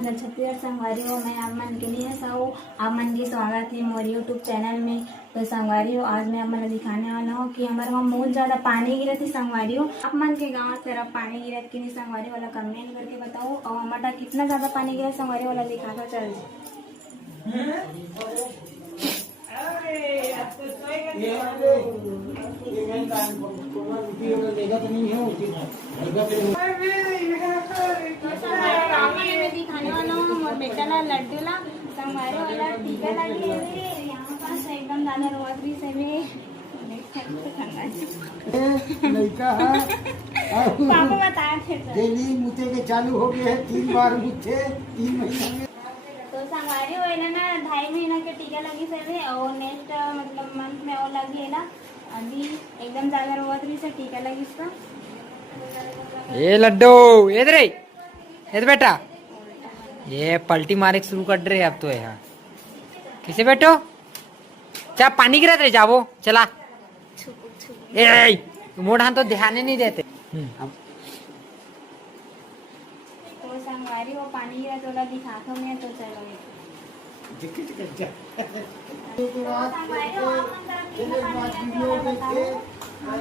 मतलब छत्तीसगढ़ संगवारी हो। मैं आप मन के लिए साहू आप मन की स्वागत है मोर यूट्यूब चैनल में। तो संगवारी हो आज मैं आप मन दिखाने वाला हूँ कि हमारे वहाँ बहुत ज़्यादा पानी गिरत है संगवारी हो। आप मन के गाँव तरफ पानी गिरत कि नहीं संगवारी वाला कमेंट करके बताओ। और हमारा कितना ज़्यादा पानी गिरा संगवारी वाला दिखा दो चल। दिखाने वाला हूँ बेटा ला लड्डू ला संगवारी वाला टीका लगी है यहाँ पास एकदम ज्यादा रोज भी से भी पापा बताया थे डेली मुते के चालू हो गए हैं 3 बार मुते 3 महीने में। तो संगवारी हो ना 2.5 महीना के टीका लगी से और नेक्स्ट मतलब मंथ में और लगी है ना। अभी एकदम ज्यादा रोज भी से टीका लगी इसका। ये लड्डू इधर बेटा ये पलटी मारे शुरू कर रहे अब तो यहाँ किसे बैठो क्या पानी गिरा रहे जाओ चला मोड़ हाथ तो ध्यान ही नहीं देते। तो संगवारी वो पानी गिरा तो दिखाता हूँ मैं तो चलो संगवारी हो आप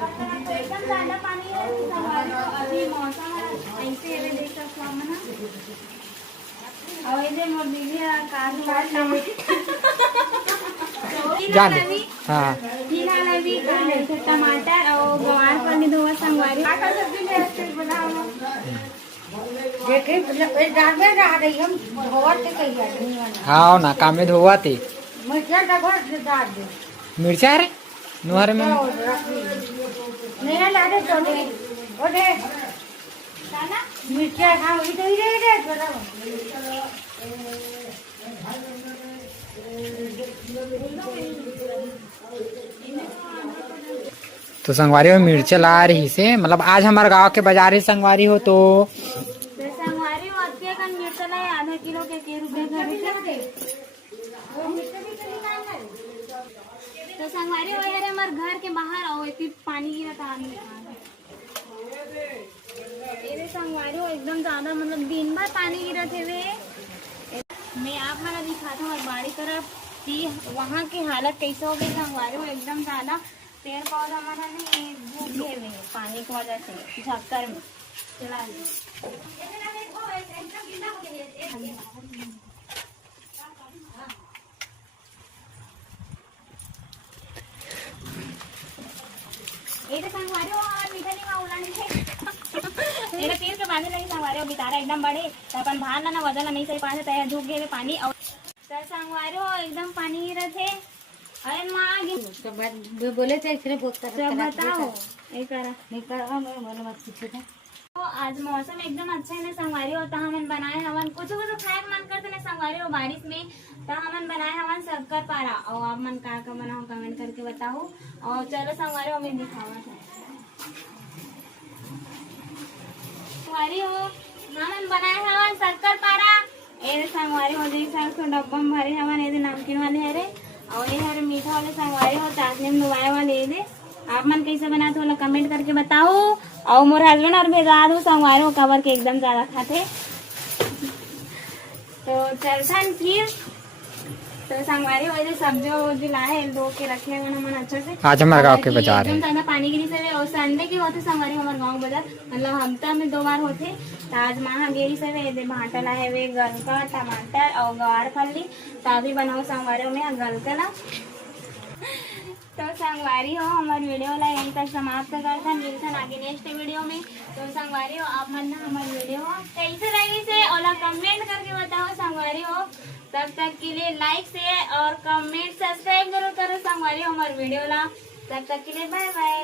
एकदम ज्यादा पानी है संगवारी हो। अभी मौसम ऐसे है देख सकते हो ना। और इधर मोर दीदी काट जान हाँ टमाटर और गवार पानी धोवा संगवारी हाँ ना काम में धोवा थे मिर्चा रे नुहर में मिर्चा खाओ तो संगवारी में मिर्चा ला रही से मतलब आज हमारे गांव के बाजार ही संगवारी हो तो संगवारी हो अतिया का मिर्चा ला आधा किलो के रुपए तो संगवारी हो यार हमारे घर के बाहर आओ इतनी पानी गिरा था ये संगवारी हो एकदम ज्यादा मतलब दिन भर पानी गिरा थे वे। मैं आप मला दिखाता हूँ बाड़ी तरफ कि वहाँ की हालत कैसे हो गई संगवारी हो। एकदम ज्यादा पेड़ पौधा हमारा नहीं डूब गए हुए पानी की वजह से झक्कर में चला ये तो संगवारी हो हमारे मीठा नहीं वहाँ उलाने थे मेरे तीर के बांधे लगी संगवारी हो बितारा एकदम बड़े तो अपन भार ना वजन नहीं सही पासे तैयार झुक गए पानी और संगवारी हो एकदम पानी गिरा थे। अरे माँ बोले थे फिर बताओ ये करा नहीं करा मैं बोले मत पूछे थे। तो आज मौसम एकदम अच्छा है ना संगवारी हो। तो हमन बनाए हवन कुछ खाए मन करते ना संगवारी हो बारिश में। तो हमन बनाए हवन शक्कर पारा और आप मन का बनाओ कमेंट करके बताओ। और चलो संगवारी हो मैं दिखावा संगवारी हो हमन बनाए हवन शक्कर पारा। ये संगवारी हो देख सकते डब्बा में भरे हवन ये नमकीन वाले हरे और ये हरे मीठा वाले संगवारी हो चाशनी में डुबाए वाले ये आप मन कैसे बनाते हो कमेंट करके बताओ। और मोर हस्बैंड और भेजा दो संगवारी हो कवर के एकदम ज्यादा खाते। तो चलथन फिर तो संगवारी हो जो सब्जी लाए धो के रखे हैं मन अच्छे से। आज हमारे गाँव के बाजार है एकदम ज्यादा पानी गिरी से और संडे के होते संगवारी हमारे गाँव बाजार मतलब हफ्ता में 2 बार होते। तो आज महा गेरी से भाटा लाए हुए गलका टमाटर और गवार फली तभी बनाओ संगवारी में गलका ला। तो संगवारी हो हमारे वीडियो ला यहीं तक समाप्त करता मिलता आगे नेक्स्ट वीडियो में। तो संगवारी हो आप मन हमारे वीडियो कैसे लगी से और कमेंट करके बताओ संगवारी हो। तब तक के लिए लाइक शेयर और कमेंट सब्सक्राइब जरूर करो संगवारी हो हमारे वीडियो ला। तब तक के लिए बाय बाय।